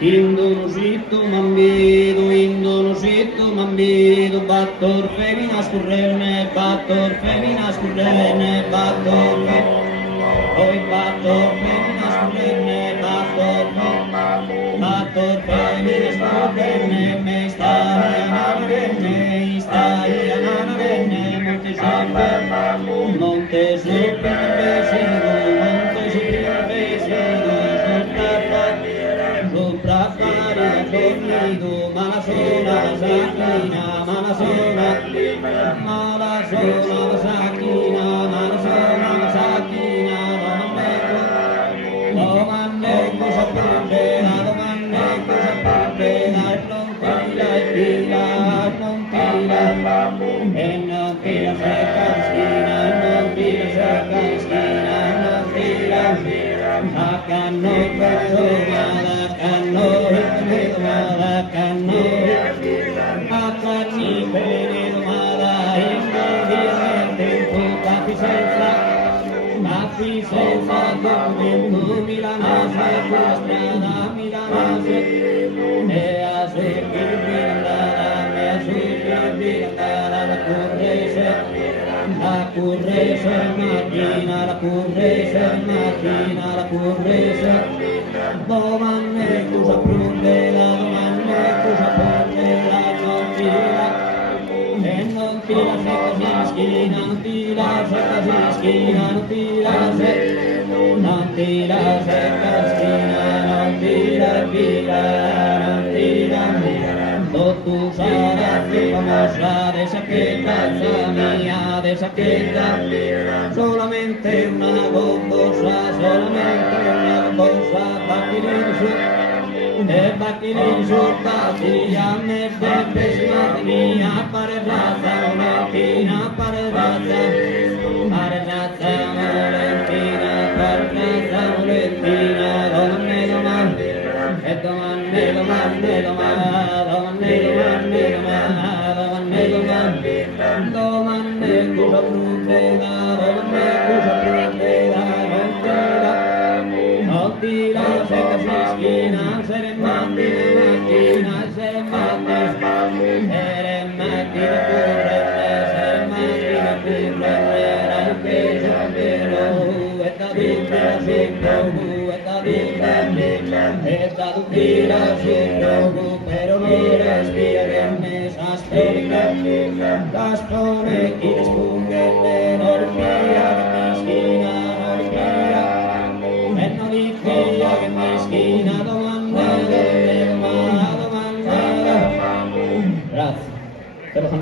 Indonosito mambido, battor femina scurrene, battor femina scurrene, battor poi battor femina scurrene, battor femina scurrene, me stai anarene, monte super vecino, sopra fare dormido, malasona, sakina, malasona, sakina, domande cosa prendere, non tira, e non tira secca schina, non tira, accanno petto, accanni bene domanda, immediatamente tu capi senza documento, Milanese, tua strada, Milanese, e a seguire andare, la currese mattina, domande cosa prendere, non tira, e non tira secca schina, non tira secca schina, non tira secca schina, non tira, tu sarà famosa de saqueta, solamente una gombosa, bacchini su, a me bellissima mia, pare razza, Valentina, pare razza, domande cosa prendere, non tira secca schina, seremati, pero no respira che me s'aspetta, Gaspone chi rispungere, non respira che meschina, e non respira che meschina, domanda, grazie.